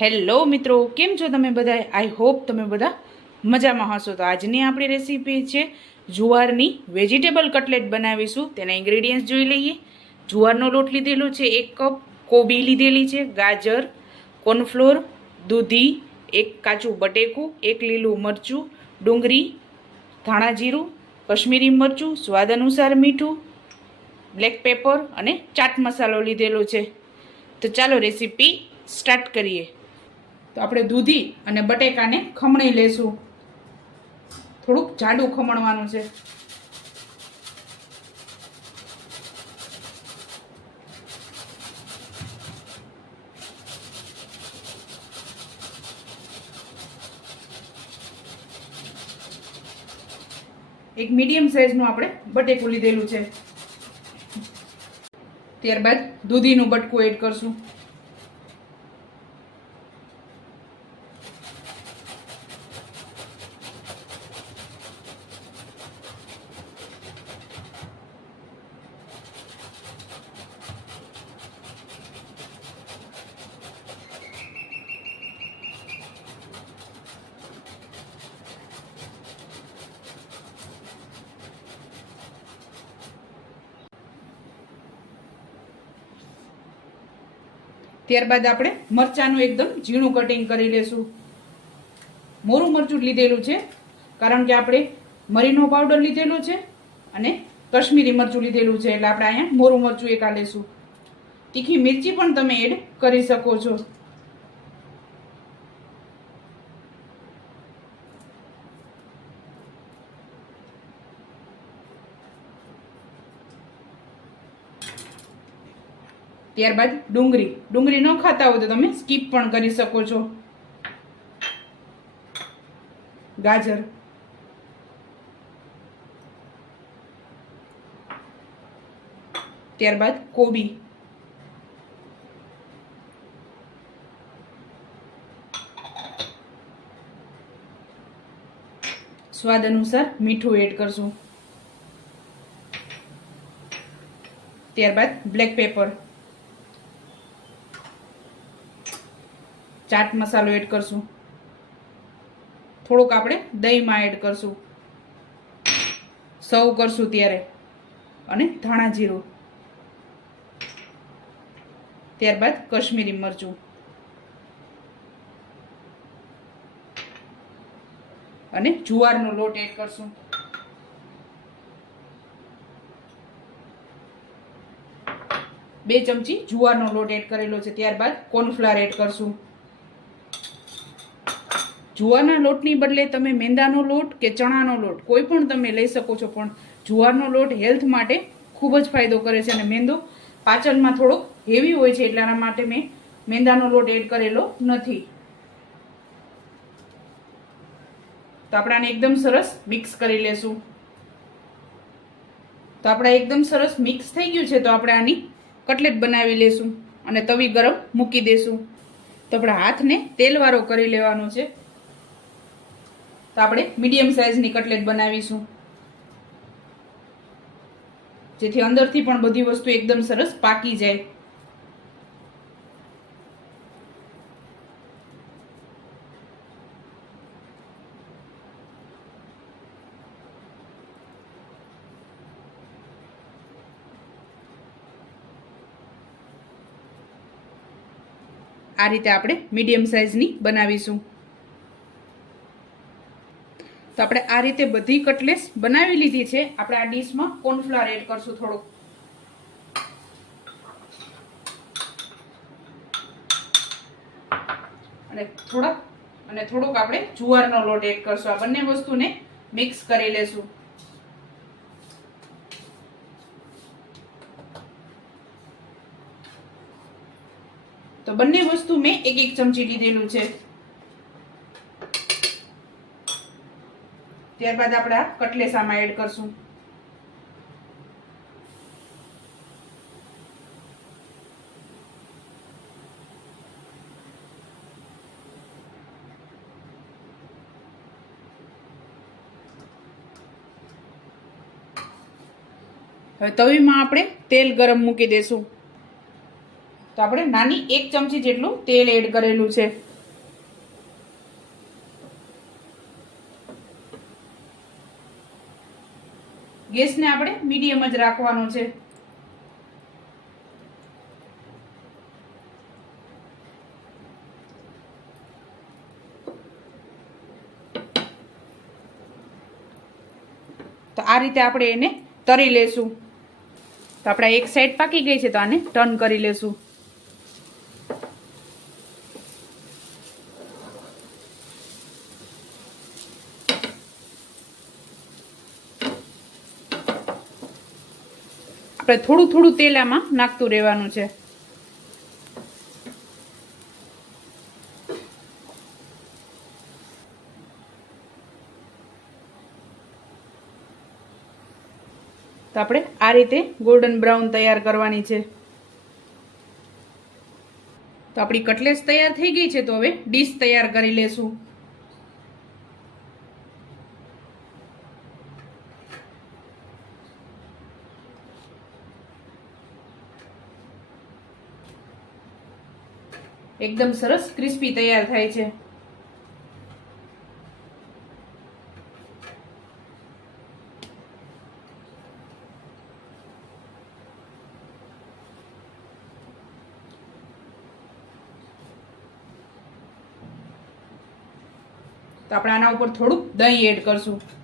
Hello મિત્રો, કેમ છો તમે બધા આઈ હોપ તમે બધા મજામાં હશો. તો આજની આપણી રેસીપી છે જુવારની વેજીટેબલ કટલેટ બનાવીશું. તેના ઇન્ગ્રેડિયન્ટ્સ જોઈ લઈએ. જુવારનો લોટ લીધેલો છે એક કપ, કોબી લીધેલી છે, ગાજર, કોર્નફ્લોર, દૂધી, એક કાચું બટેકું, એક લીલું મરચું, ડુંગળી, ધાણા જીરું, કશ્મીરી મરચું, સ્વાદ અનુસાર મીઠું બ્લેક પેપર અને ચાટ મસાલો લીધેલો છે. તો ચાલો રેસીપી સ્ટાર્ટ કરીએ. તો આપણે દૂધી અને બટેકાને ખમણી લેશું. થોડુંક જાડું ખમણવાનું છે. એક મીડિયમ સાઇઝનું આપણે બટેકું લીધેલું છે. ત્યારબાદ દૂધીનું બટકું એડ કરશું. ત્યારબાદ આપણે મરચાંનું એકદમ ઝીણું કટિંગ કરી લેશું. મોરું મરચું લીધેલું છે, કારણ કે આપણે મરીનો પાવડર લીધેલો છે અને કશ્મીરી મરચું લીધેલું છે, એટલે આપણે અહીંયા મોરું મરચું એકા લેશું. તીખી મિરચી પણ તમે એડ કરી શકો છો. ત્યારબાદ ડુંગળી. ડુંગળી ન ખાતા હોય તો તમે સ્કીપ પણ કરી શકો છો. ગાજર. ત્યારબાદ કોબી. સ્વાદ અનુસાર મીઠું એડ કરશું. ત્યારબાદ બ્લેક પેપર. ચાટ મસાલો એડ કરશું. થોડુંક આપણે દહીંમાં એડ કરશું. સર્વ કરશું ત્યારે. અને ધાણા જીરું. ત્યારબાદ કશ્મીરી મરચું. અને જુવારનો લોટ એડ કરશું. બે ચમચી જુવારનો લોટ એડ કરેલો છે. ત્યારબાદ કોર્નફ્લાવર એડ કરશું. જુવારના લોટની બદલે તમે મેંદાનો લોટ કે ચણાનો લોટ, કોઈ પણ તમે લઈ શકો છો, પણ જુવારનો લોટ હેલ્થ માટે ખૂબ જ ફાયદો કરે છે. અને મેંદો પાચનમાં થોડોક હેવી હોય છે, એટલાના માટે મેં મેંદાનો લોટ એડ કરેલો નથી. તો આપણે આને એકદમ સરસ મિક્સ કરી લેશું. તો આપણા એકદમ સરસ મિક્સ થઈ ગયું છે, તો આપણે આની કટલેટ બનાવી લેશું અને તવી ગરમ મૂકી દેશું. તો આપણે હાથને તેલવાળો કરી લેવાનો છે. તો આપણે મીડિયમ સાઇઝની કટલેટ બનાવીશું. જેથી અંદરથી પણ બધી વસ્તુ એકદમ સરસ પાકી જાય. આ રીતે આપણે મીડિયમ સાઇઝની બનાવીશું. તો આપણે આ રીતે બધી કટલેસ બનાવી લીધી છે. આપણે આ ડીશમાં કોર્નફ્લાવર એડ કરશું થોડુંક. અને થોડાક, અને થોડુંક આપણે જુવારનો લોટ એડ કરશું. આ બંને વસ્તુને મિક્સ કરી લેશું. તો બંને વસ્તુ મેં એક એક ચમચી લીધેલું છે. ત્યારબાદ આપણે આ કટલેસામાં એડ કરશું. હવે તવીમાં આપણે તેલ ગરમ મૂકી દેશું. તો આપણે નાની એક ચમચી જેટલું તેલ એડ કરેલું છે. ગેસને આપણે મીડિયમ જ રાખવાનો છે. તો આ રીતે આપણે એને તરી લેશું. તો આપણે એક સાઈડ પાકી ગઈ છે, તો આને ટર્ન કરી લેશું. આપણે થોડું થોડું તેલ આમાં નાખતું રહેવાનું છે. તો આપણે આ રીતે ગોલ્ડન બ્રાઉન તૈયાર કરવાની છે. તો આપણી કટલેસ તૈયાર થઈ ગઈ છે, તો હવે ડીશ તૈયાર કરી લેશું. એકદમ સરસ ક્રિસ્પી તૈયાર થાય છે. તો આપણે આના ઉપર થોડુંક દહીં એડ કરશું.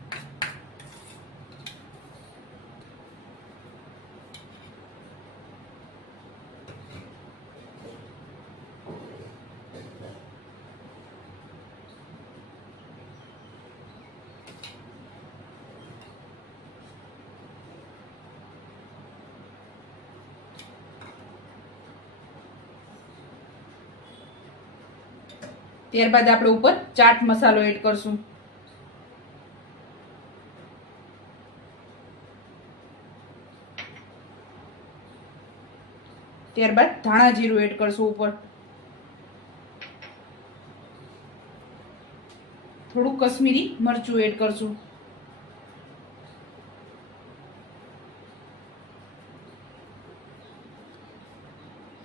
ત્યારબાદ આપણે ઉપર ચાટ મસાલો એડ કરશું. ત્યારબાદ ધાણા જીરું એડ કરશું ઉપર. થોડું કશ્મીરી મરચું એડ કરશું.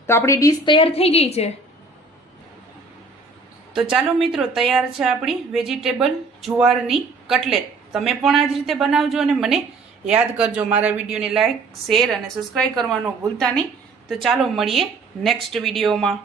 તો આપણી ડીશ તૈયાર થઈ ગઈ છે. તો ચાલો મિત્રો, તૈયાર છે આપણી વેજીટેબલ જુવારની કટલેટ. તમે પણ આ જ રીતે બનાવજો અને મને યાદ કરજો મારા વિડીયોને લાઇક શેર અને સબસ્ક્રાઈબ કરવાનો ભૂલતા નહીં. તો ચાલો મળીએ નેક્સ્ટ વિડીયોમાં.